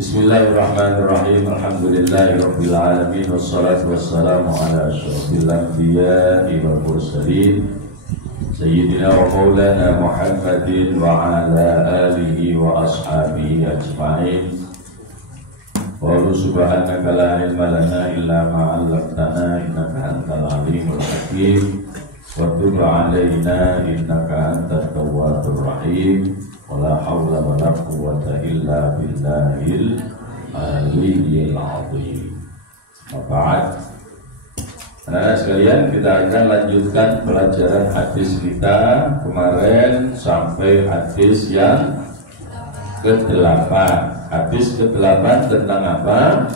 Bismillahirrahmanirrahim. Alhamdulillahirabbil alamin wassalatu wassalamu ala asyrofil anbiya'i wal mursalin sayyidina wa maulana Muhammadin wa ala alihi wa ashabihi ajma'in. Wa subhanaka la ilma lana illa ma 'allamtana innaka antal alimul hakim wa tub 'alaina innaka antat tawwabur rahim. Wala haula wala quwwata illa billahil aliyyil azim. Ba'd. Nah, sekalian kita akan lanjutkan pelajaran hadis kita kemarin sampai hadis yang ke-8. Hadis ke-8 tentang apa?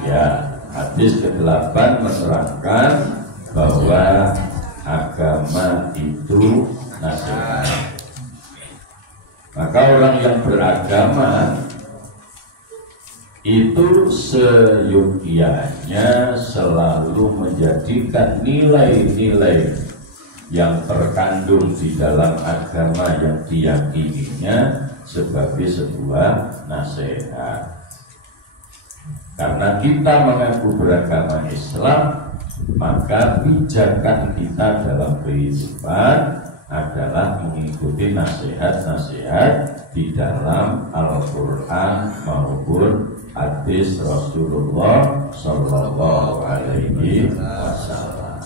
Ya, hadis ke-8 menerangkan bahwa agama itu nasihat. Maka orang yang beragama itu seyogyanya selalu menjadikan nilai-nilai yang terkandung di dalam agama yang diyakininya sebagai sebuah nasihat. Karena kita mengaku beragama Islam, maka pijakan kita dalam kehidupan adalah mengikuti nasihat-nasihat di dalam Al-Quran maupun hadis Rasulullah Sallallahu Alaihi Wasallam.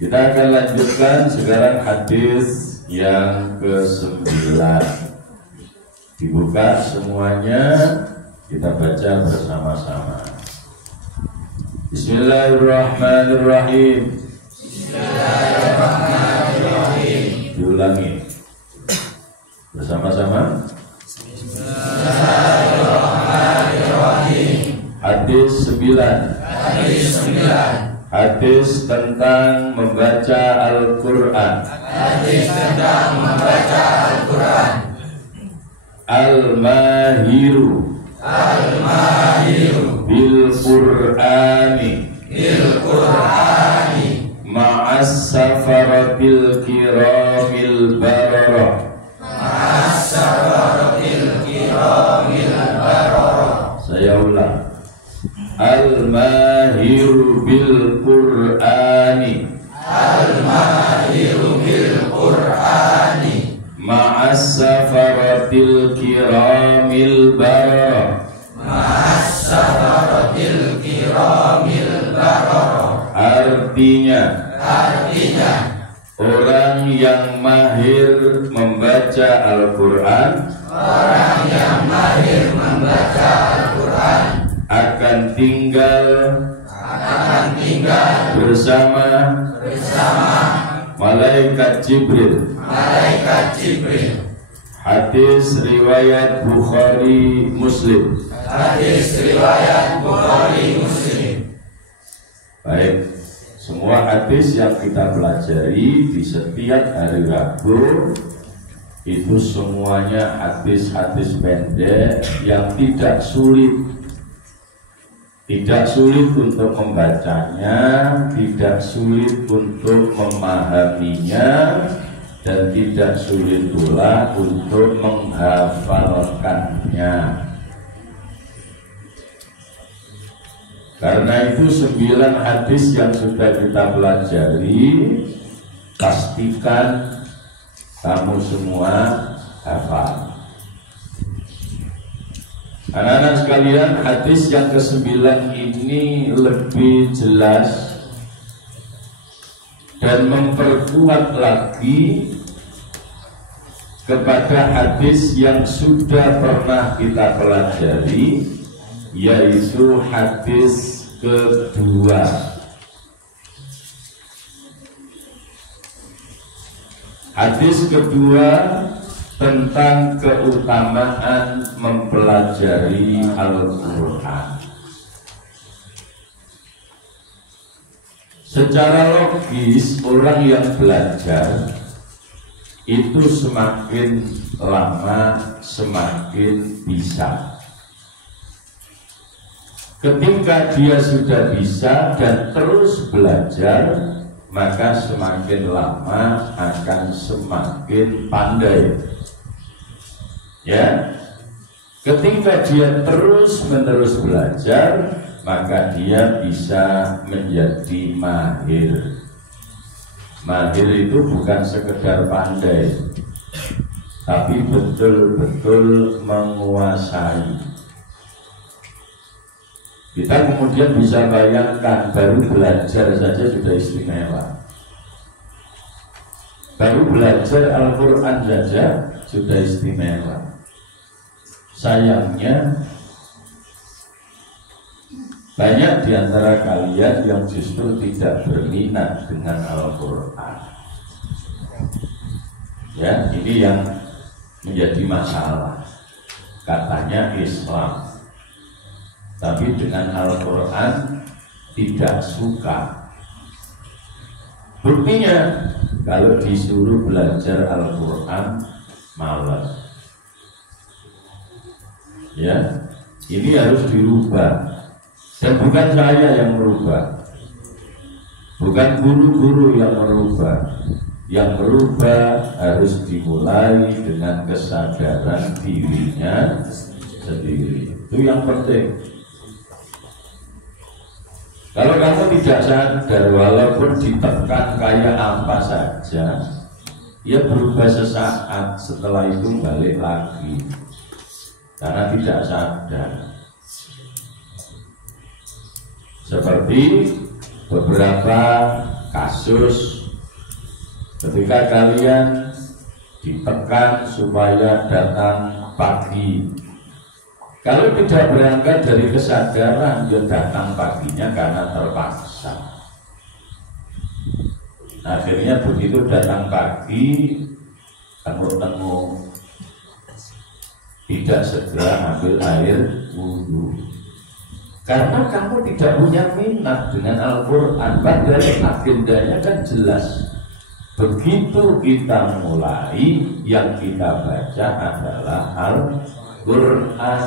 Kita akan lanjutkan sekarang hadis yang ke-9. Dibuka semuanya, kita baca bersama-sama. Bismillahirrahmanirrahim. Bismillahirrahmanirrahim. Diulangi bersama-sama. Bismillahirrahmanirrahim. Hadis 9. Hadis tentang membaca Al-Quran. Al-Mahiru bil Qur'ani ma'as safaratil kiramil bararah. Saya ulang. Al-Mahiru bil Qur'ani ma'as safaratil kiramil bararah. Artinya orang yang mahir membaca Al-Quran akan tinggal bersama malaikat Jibril. Hadis riwayat Bukhari Muslim. Baik, semua hadis yang kita pelajari di setiap hari Rabu itu semuanya hadis-hadis pendek yang tidak sulit. Tidak sulit untuk membacanya, tidak sulit untuk memahaminya, dan tidak sulit pula untuk menghafalkannya. Karena itu 9 hadis yang sudah kita pelajari, pastikan kamu semua hafal. Anak-anak sekalian, hadis yang ke-9 ini lebih jelas dan memperkuat lagi kepada hadis yang sudah pernah kita pelajari, yaitu hadis kedua. Hadis kedua tentang keutamaan mempelajari Al-Quran. Secara logis, orang yang belajar itu semakin lama semakin bisa. Ketika dia sudah bisa dan terus belajar, maka semakin lama akan semakin pandai. Ya, ketika dia terus-menerus belajar, maka dia bisa menjadi mahir. Mahir itu bukan sekedar pandai, tapi betul-betul menguasai. Kita kemudian bisa bayangkan, baru belajar saja sudah istimewa. Baru belajar Al-Quran saja sudah istimewa. Sayangnya banyak di antara kalian yang justru tidak berminat dengan Al-Quran. Ya, ini yang menjadi masalah. Katanya Islam, tapi dengan Al-Quran tidak suka. Buktinya, kalau disuruh belajar Al-Quran malas. Ya, ini harus dirubah. Dan bukan saya yang merubah, bukan guru-guru yang merubah. Yang merubah harus dimulai dengan kesadaran dirinya sendiri. Itu yang penting. Kalau kamu tidak sadar, walaupun ditekan kayak apa saja, ya berubah sesaat, setelah itu balik lagi, karena tidak sadar. Seperti beberapa kasus ketika kalian ditekan supaya datang pagi. Kalau tidak berangkat dari kesadaran, dia datang paginya karena terpaksa. Akhirnya begitu datang pagi, temu-temu, tidak segera ambil air wudhu. Karena kamu tidak punya minat dengan Al-Quran. Padahal agendanya kan jelas. Begitu kita mulai, yang kita baca adalah Al-Quran.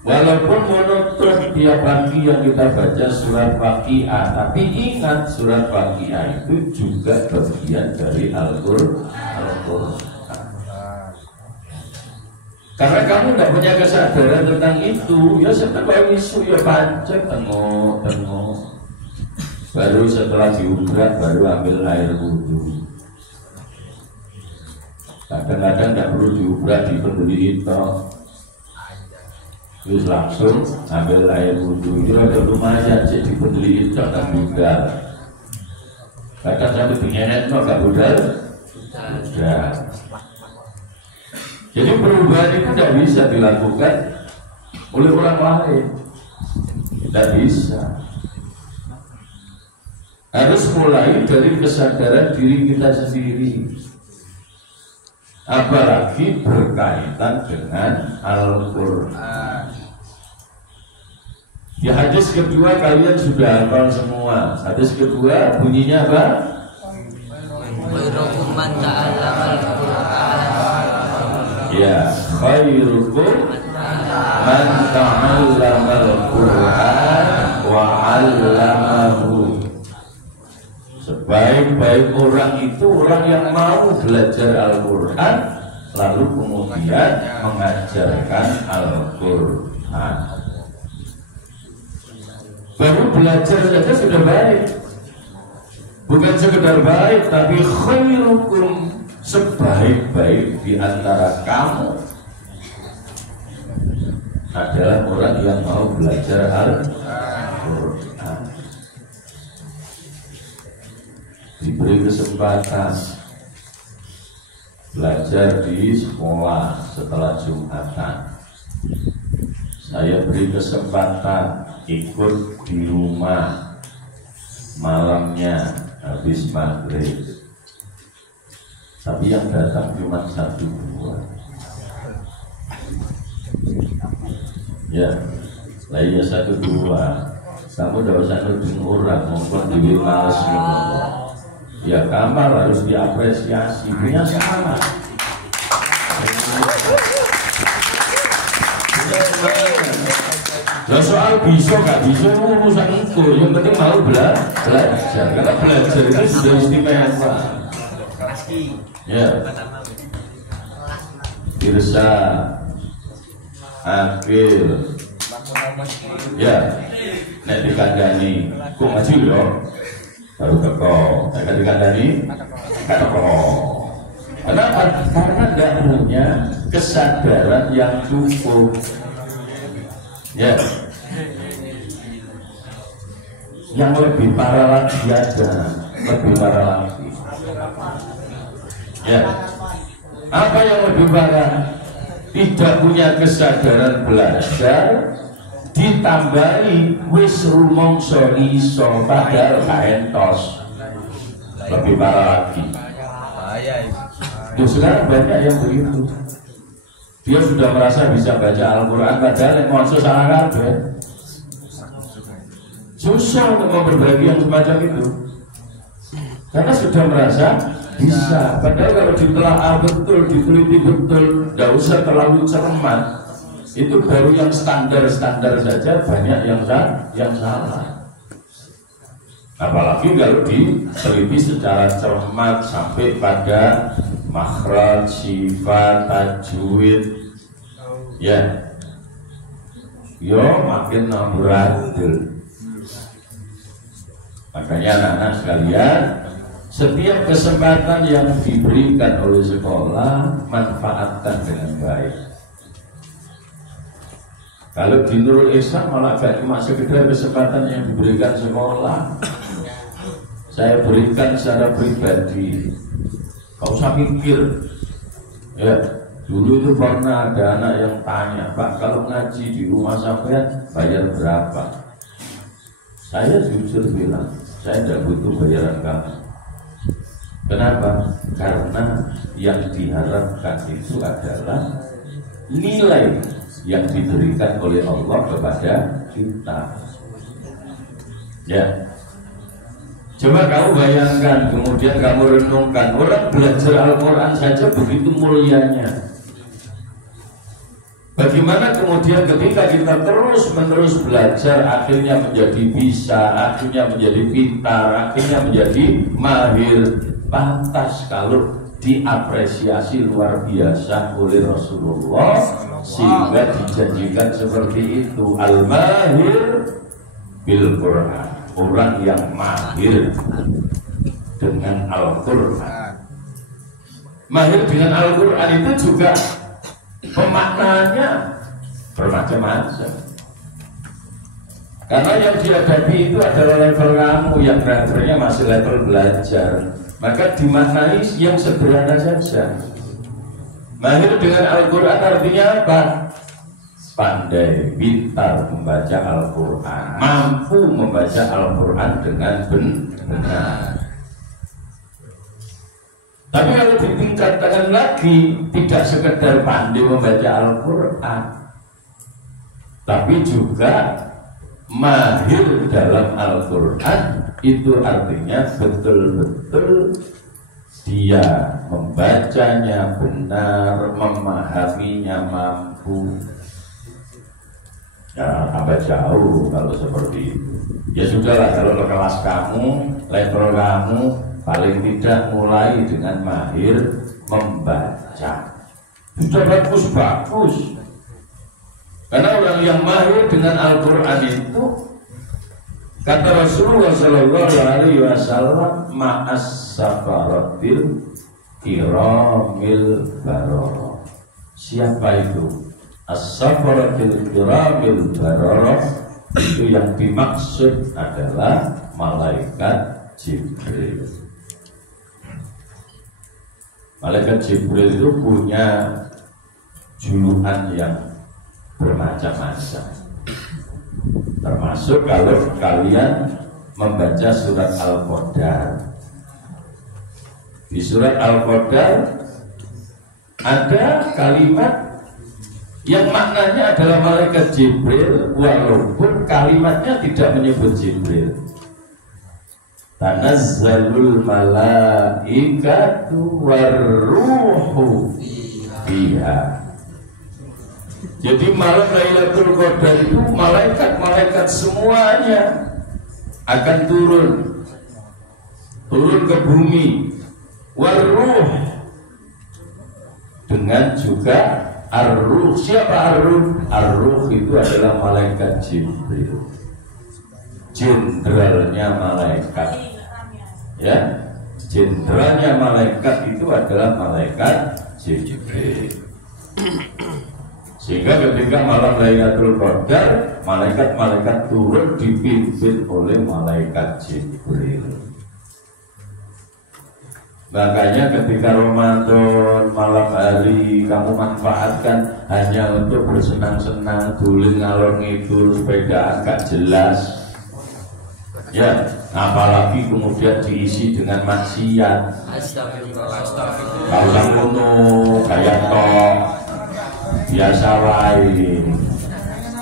Walaupun monoton tiap pagi yang kita baca surat Waqiah, tapi ingat surat Waqiah itu juga bagian dari Al-Quran. Karena kamu tidak punya kesadaran tentang itu, ya setelah isu ya pancet tengok. Baru setelah diubrak baru ambil air wudhu. Kadang-kadang tidak perlu diubrak, dibeli itu, terus langsung ambil air wudhu. Itu ada lumayan sih dibeli itu dan budal. Kadang sampai pengenet no gak budal. Budal. Jadi perubahan itu tidak bisa dilakukan oleh orang lain, tidak bisa. Harus mulai dari kesadaran diri kita sendiri. Apalagi berkaitan dengan Al-Quran. Di hadis kedua kalian sudah hafal semua. Hadis kedua bunyinya apa? Khairukum man ta'allama al-Qur'an. Ya, khairukum man ta'allama al-Qur'an wa 'allamahu. Sebaik-baik orang itu orang yang mau belajar Al-Quran lalu kemudian mengajarkan Al-Quran. Baru belajar saja sudah baik. Bukan sekedar baik, tapi khairukum, sebaik-baik di antara kamu adalah orang yang mau belajar Al-Quran. Diberi kesempatan belajar di sekolah setelah Jumatan. Saya beri kesempatan ikut di rumah malamnya habis maghrib. Tapi yang datang cuma 1-2. Ya, lah iya 1-2. Kamu tidak usah nuding orang, ngomong di males ngomong. Ya kamar harus diapresiasi, punya sama. Nah soal bisa nggak bisa urusan itu, yang penting mau belajar. Karena belajar itu sudah istimewa. Ya. Irsa, Akil, ya, nek dikandani, kok ngaji lho, baru teko, nek dikandani, teko. Kenapa? Karena tidak punya kesadaran yang cukup. Ya, yang lebih parah lagi ada, lebih parah lagi. Ya, apa yang lebih parah? Tidak punya kesadaran belajar, ditambahi wis rumangsa iso padahal kaentos. Lebih parah lagi. Sekarang banyak yang begitu. Dia sudah merasa bisa baca Al-Quran padahal yang maksud salah kabeh. Susah untuk memperbaiki yang semacam itu. Karena sudah merasa bisa, padahal kalau ditelaah betul, diteliti betul, tidak usah terlalu cermat. Itu baru yang standar-standar saja banyak yang salah. Apalagi kalau diteliti secara cermat sampai pada makhraj, sifat, tajwid, ya, yo makin amburadul. Makanya anak-anak sekalian, setiap kesempatan yang diberikan oleh sekolah manfaatkan dengan baik. Kalau di Nurul Ihsan malah gak cuma sekedar kesempatan yang diberikan sekolah, saya berikan secara pribadi. Kau usah pikir, ya. Dulu itu pernah ada anak yang tanya, Pak, kalau ngaji di rumah sampean bayar berapa? Saya jujur bilang, saya tidak butuh bayaran kamu. Kenapa? Karena yang diharapkan itu adalah nilai yang diberikan oleh Allah kepada kita. Ya. Coba kamu bayangkan, kemudian kamu renungkan, orang belajar Al-Quran saja begitu mulianya. Bagaimana kemudian ketika kita terus-menerus belajar, akhirnya menjadi bisa, akhirnya menjadi pintar, akhirnya menjadi mahir. Pantas kalau diapresiasi luar biasa oleh Rasulullah, sehingga dijanjikan seperti itu, al-mahir bil Quran, orang yang mahir dengan Al-Quran. Mahir dengan Al-Quran itu juga pemaknaannya bermacam-macam. Karena yang dihadapi itu adalah level kamu, yang levelnya masih level belajar, maka dimaknai yang sederhana saja. Mahir dengan Al-Quran artinya apa? Pandai, pintar membaca Al-Quran, mampu membaca Al-Quran dengan benar. Tapi kalau ditingkatkan lagi, tidak sekedar pandai membaca Al-Quran, tapi juga mahir dalam Al-Quran. Itu artinya betul-betul dia membacanya benar, memahaminya mampu. Ya, tambah jauh kalau seperti itu. Ya sudahlah, kalau kelas kamu, level kamu paling tidak mulai dengan mahir membaca. Sudah bagus-bagus. Karena orang yang mahir dengan Al-Quran itu, kata Rasulullah SAW, ma'as safaratil kiramil bararah. Siapa itu? As-safaratil kiramil bararah, itu yang dimaksud adalah malaikat Jibril. Malaikat Jibril itu punya julukan yang bermacam-macam. Termasuk kalau kalian membaca surat Al-Qadar. Di surat Al-Qadar ada kalimat yang maknanya adalah malaikat Jibril, walaupun kalimatnya tidak menyebut Jibril. Tanazzalul malaikatu warruhu fiha. Jadi malam Lailatul Qadar itu malaikat-malaikat semuanya akan turun ke bumi. Warruh, dengan juga Ar-Ruh. Siapa Ar-Ruh? Ar-Ruh itu adalah malaikat Jibril, jenderalnya malaikat. Ya, jenderalnya malaikat itu adalah malaikat Jibril. Sehingga ketika malam Lailatul Qadar, malaikat-malaikat turun dipimpin oleh malaikat Jibril. Makanya ketika Ramadan malam hari kamu manfaatkan hanya untuk bersenang-senang, dolen ngalor ngidul, sepedaan gak jelas. Ya, apalagi kemudian diisi dengan maksiat. Kalau ngono kayak tok biasa wae.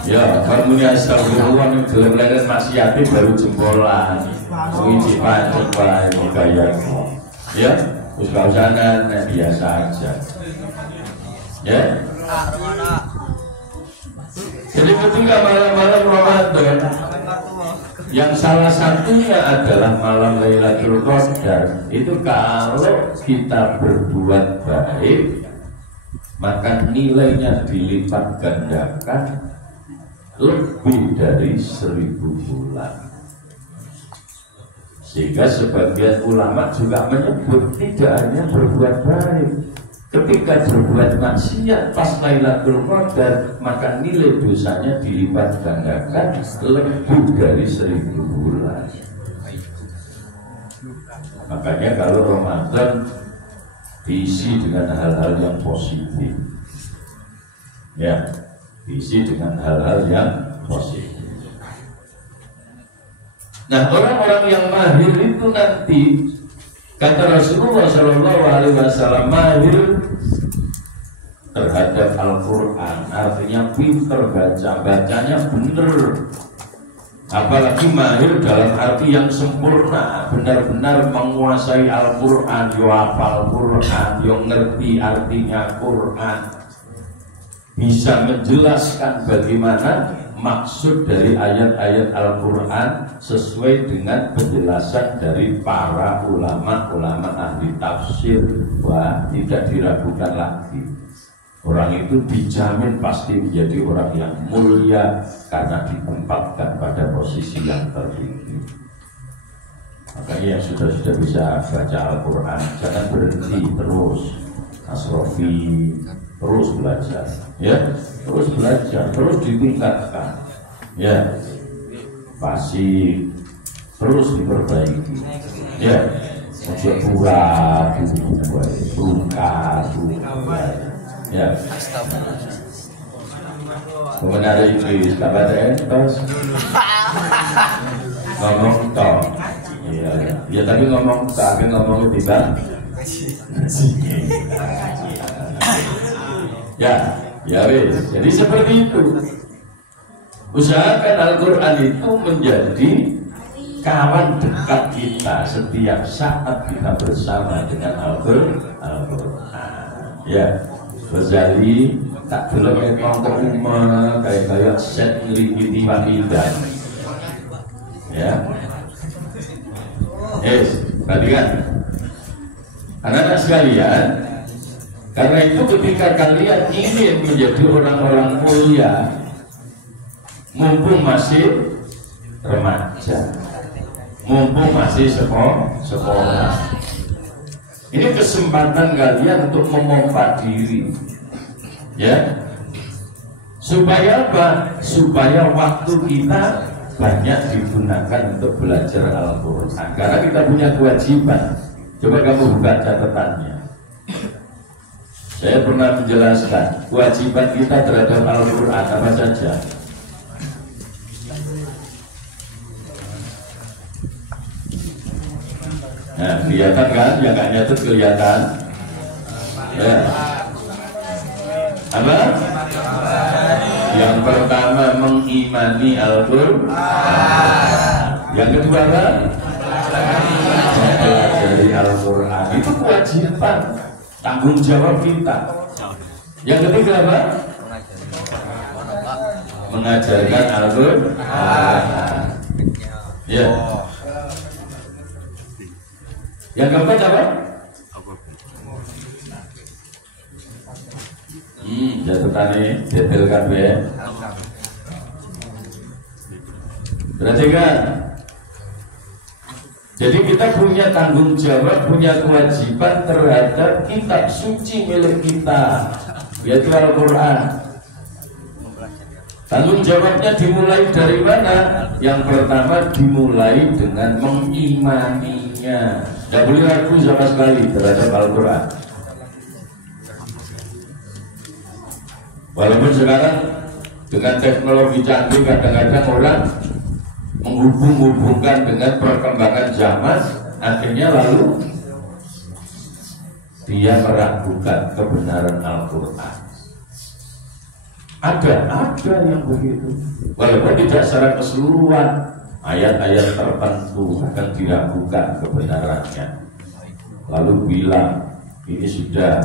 Ya, kamu ya astagfirullah ning gelem-gelem maksiate baru jempolan. Iki pancet wae kayak ya, terus kausanan biasa aja. Ya. Jadi ketika malam-malam Ramadan, yang salah satunya adalah malam Lailatul Qadar, itu kalau kita berbuat baik, maka nilainya dilipat gandakan lebih dari 1000 bulan. Sehingga sebagian ulama juga menyebut tidak hanya berbuat baik, ketika berbuat maksiat pas Lailatul Qadar, maka nilai dosanya dilipat gandakan lebih dari 1000 bulan. Makanya kalau Ramadan diisi dengan hal-hal yang positif, ya, diisi dengan hal-hal yang positif. Nah, orang-orang yang mahir itu nanti, kata Rasulullah SAW, mahir terhadap Al-Quran, artinya pinter bacanya bener. Apalagi mahir dalam arti yang sempurna, benar-benar menguasai Al-Quran, yo hafal Quran, yo ngerti artinya Quran, bisa menjelaskan bagaimana maksud dari ayat-ayat Al-Quran sesuai dengan penjelasan dari para ulama-ulama ahli tafsir. Wah, tidak diragukan lagi, orang itu dijamin pasti menjadi orang yang mulia karena ditempatkan pada posisi yang tertinggi. Makanya yang sudah bisa baca Al-Quran jangan berhenti, terus asrofi, terus belajar, ya, terus belajar, terus ditingkatkan, ya, pasti terus diperbaiki, ya, pura, ya. Kebenaran itu kabar entos, ngomong toh, ya tapi ngomong tak, ngomong tidak. Ya wes. Jadi seperti itu. Usahakan Al-Quran itu menjadi kawan dekat kita setiap saat kita bersama dengan Al-Quran. Ya, Ghazali tak boleh ngomong rumah kayak set ngelipiti wakilan. Ya, perhatikan. Anak-anak sekalian, karena itu ketika kalian ingin menjadi orang-orang mulia, mumpung masih remaja, mumpung masih sekolah, ini kesempatan kalian untuk memompa diri, ya, supaya apa? Supaya waktu kita banyak digunakan untuk belajar Al-Quran. Karena kita punya kewajiban. Coba kamu buka catatannya. Saya pernah menjelaskan kewajiban kita terhadap Al-Quran apa saja. Nah, kelihatan kan? Yang gak nyatet kelihatan. Ya. Apa? Yang pertama mengimani Al-Quran. Yang kedua apa? Mempelajari Al-Quran. Itu kewajiban, tanggung jawab kita. Yang ketiga apa? Mengajarkan Al-Quran. Ya. Yang keempat apa? Jatuhane detail kabeh. Perhatikan. Jadi kita punya tanggung jawab, punya kewajiban terhadap kitab suci milik kita, yaitu Al-Quran. Tanggung jawabnya dimulai dari mana? Yang pertama dimulai dengan mengimaninya. Tidak boleh ragu sama sekali terhadap Al-Quran. Walaupun sekarang dengan teknologi canggih kadang-kadang orang menghubung-hubungkan dengan perkembangan zaman, akhirnya lalu dia meragukan kebenaran Al-Quran. Ada yang begitu. Walaupun tidak secara keseluruhan, ayat-ayat tertentu akan diragukan kebenarannya. Lalu bilang ini sudah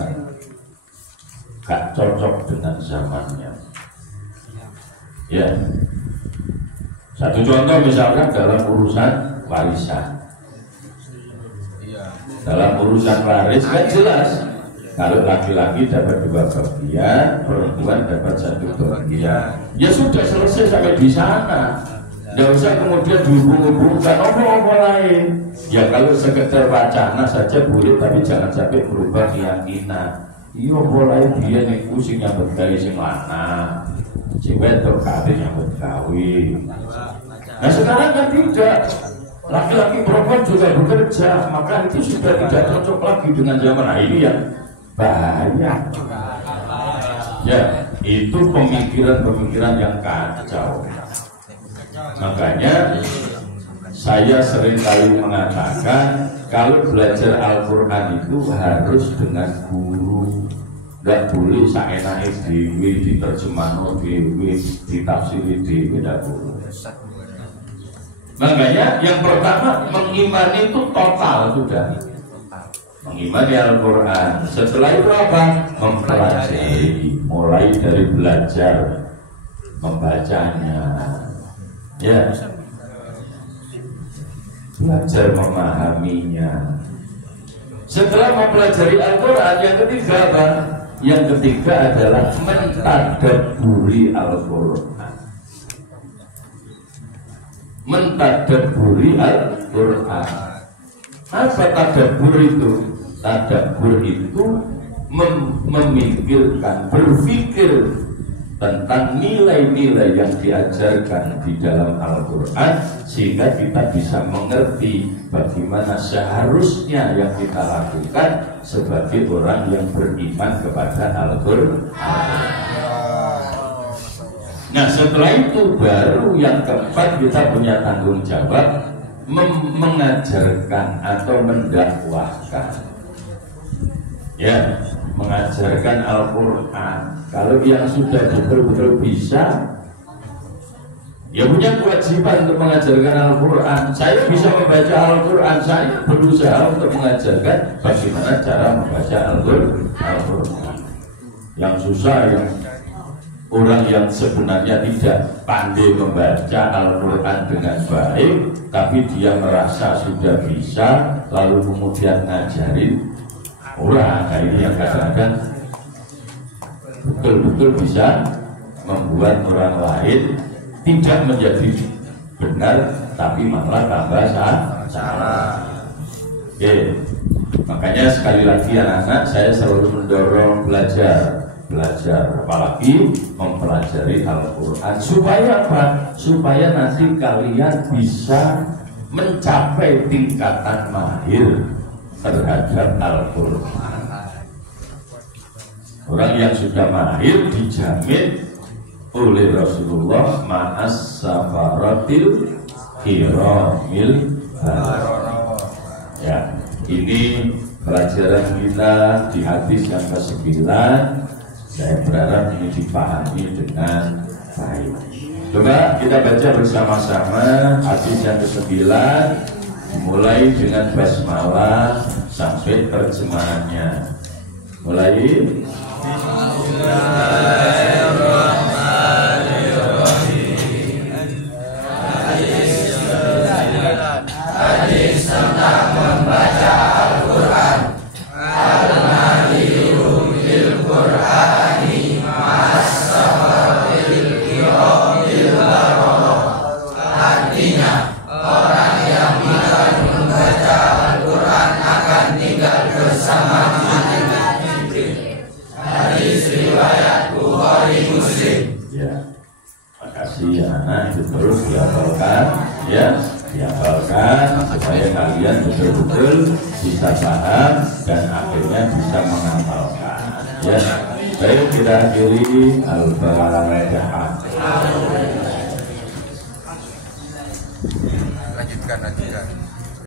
gak cocok dengan zamannya. Ya. Satu contoh misalkan dalam urusan warisan. Dalam urusan waris kan jelas kalau laki-laki dapat 2 bagian, perempuan dapat 1 bagian. Ya sudah selesai sampai di sana. Tidak usah kemudian dihubung-hubungkan apa lain. Ya kalau sekedar wacana saja boleh, tapi jangan sampai berubah keyakinan. Iya boleh dia nih pusing yang berkali sing lanang. Cewek terkadang yang berkawin. Nah sekarang kan tidak, laki-laki perempuan juga bekerja, maka itu sudah tidak cocok lagi dengan zaman. Nah ini yang bahaya. Ya itu pemikiran-pemikiran yang kacau. Makanya saya sering kali mengatakan kalau belajar Al-Quran itu harus dengan guru. Tidak boleh saenake dhewe, diterjemahno dhewe, ditafsiri dhewe, tidak boleh. Makanya yang pertama mengimani itu total sudah. Mengimani Al-Quran. Setelah itu apa? Mempelajari. Mulai dari belajar membacanya. Ya. Belajar memahaminya. Setelah mempelajari Al-Quran, yang ketiga apa? Yang ketiga adalah mentadabburi Al-Quran. Mentadabburi Al-Quran. Apa tadabbur itu? Tadabbur itu memikirkan, berpikir tentang nilai-nilai yang diajarkan di dalam Al-Quran, sehingga kita bisa mengerti bagaimana seharusnya yang kita lakukan sebagai orang yang beriman kepada Al-Quran. Nah setelah itu baru yang keempat kita punya tanggung jawab mengajarkan atau mendakwahkan. Ya, mengajarkan Al-Quran. Kalau yang sudah betul-betul bisa, ya punya kewajiban untuk mengajarkan Al-Quran. Saya bisa membaca Al-Quran, saya berusaha untuk mengajarkan bagaimana cara membaca Al-Quran. Yang susah, yang orang yang sebenarnya tidak pandai membaca Al-Quran dengan baik, tapi dia merasa sudah bisa, lalu kemudian ngajarin orang, nah ini yang kadang-kadang betul-betul bisa membuat orang lain tidak menjadi benar, tapi malah tambah salah. Oke, makanya sekali lagi anak-anak, saya selalu mendorong belajar, apalagi mempelajari Al-Quran. Supaya apa? Supaya nanti kalian bisa mencapai tingkatan mahir terhadap Al-Quran. Orang yang sudah mahir dijamin oleh Rasulullah ma'as safaratil kiramil bararah. Ya, ini pelajaran kita di hadis yang ke-9. Saya berharap ini dipahami dengan baik. Coba kita baca bersama-sama hadis yang ke-9, mulai dengan basmalah sampai terjemahannya. Mulai. Hadis tentang membaca Al-Quran. Al-Mahirul Qur'ani Ya, makasih ya anak, itu terus dihafalkan, ya, dihafalkan supaya kalian betul-betul bisa paham dan akhirnya bisa menghafalkan. Ya, baik kita akhiri Al-Fatihah. Lanjutkan.